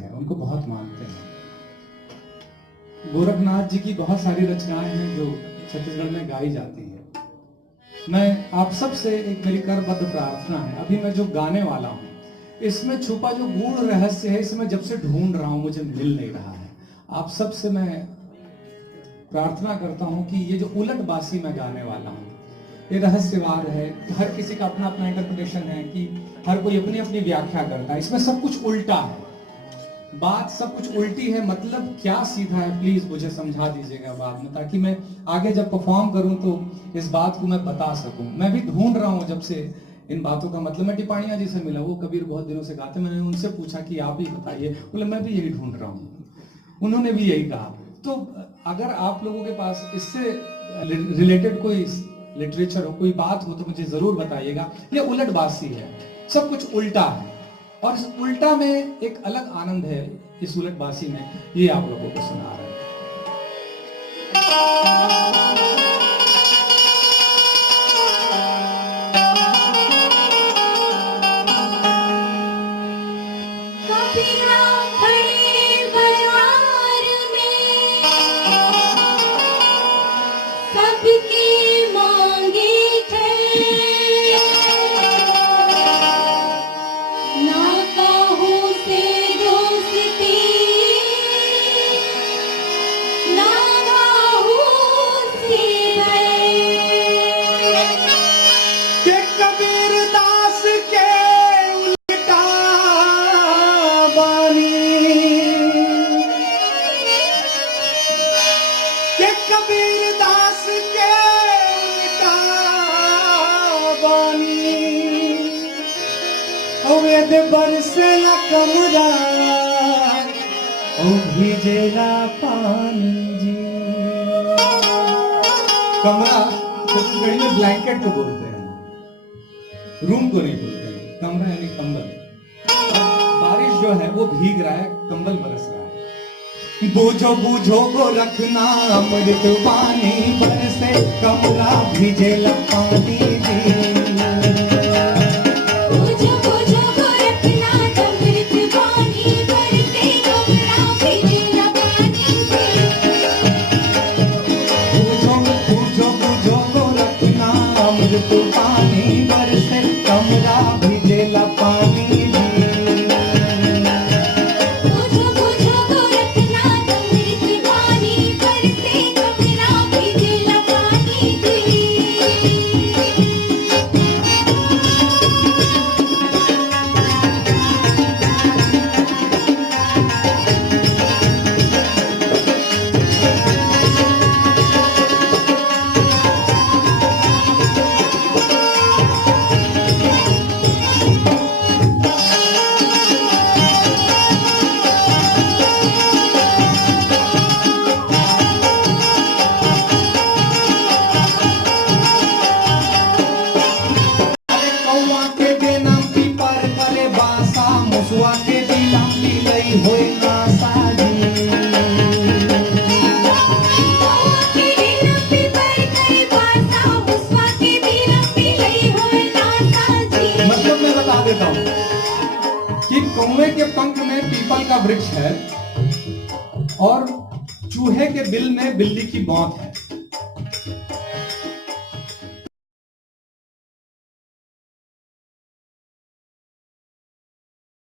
हैं, उनको बहुत मानते हैं। गोरखनाथ जी की बहुत सारी रचनाएं हैं जो छत्तीसगढ़ में गाई जाती है। मैं आप सब से एक मेरी करबद्ध प्रार्थना है, अभी मैं जो गाने वाला हूं इसमें छुपा जो गूढ़ रहस्य है, इसमें जब से ढूंढ रहा हूं मुझे मिल नहीं रहा है। आप सब से मैं प्रार्थना करता हूं कि ये जो उलट बासी मैं गाने वाला हूं ये रहस्यवाद है, हर किसी का अपना अपना इंटरप्रिटेशन है कि हर कोई अपनी अपनी व्याख्या करता है। इसमें सब कुछ उल्टा है, बात सब कुछ उल्टी है, मतलब क्या सीधा है प्लीज मुझे समझा दीजिएगा बाद में, ताकि मैं आगे जब परफॉर्म करूं तो इस बात को मैं बता सकूं। मैं भी ढूंढ रहा हूं जब से इन बातों का मतलब। मैं टिपाणिया जी से मिला, वो कबीर बहुत दिनों से गाते, मैंने उनसे पूछा कि आप ही बताइए, बोले मैं भी यही ढूंढ रहा हूं। उन्होंने भी यही कहा। तो अगर आप लोगों के पास इससे रिलेटेड कोई लिटरेचर हो, कोई बात हो तो मुझे जरूर बताइएगा। ये उलटबाजी है, सब कुछ उल्टा है और इस उल्टा में एक अलग आनंद है। इस उलटबाजी में ये आप लोगों को सुना रहे हैं। बरसेला कमरा ओ भीजेला पानी जी। कमरा छत्तीसगढ़ी में ब्लैंकेट को बोलते हैं, रूम को नहीं बोलते हैं। कमरा यानी कंबल। बारिश जो है वो भीग रहा है, कंबल बरस रहा है। बूझो बूझो को रखना अमृत पानी बरसे कमरा भीजेला पानी जी। पानी बरसे कमरा भीजेला पानी कौवे के पंख में पीपल का वृक्ष है और चूहे के बिल में बिल्ली की मौत है।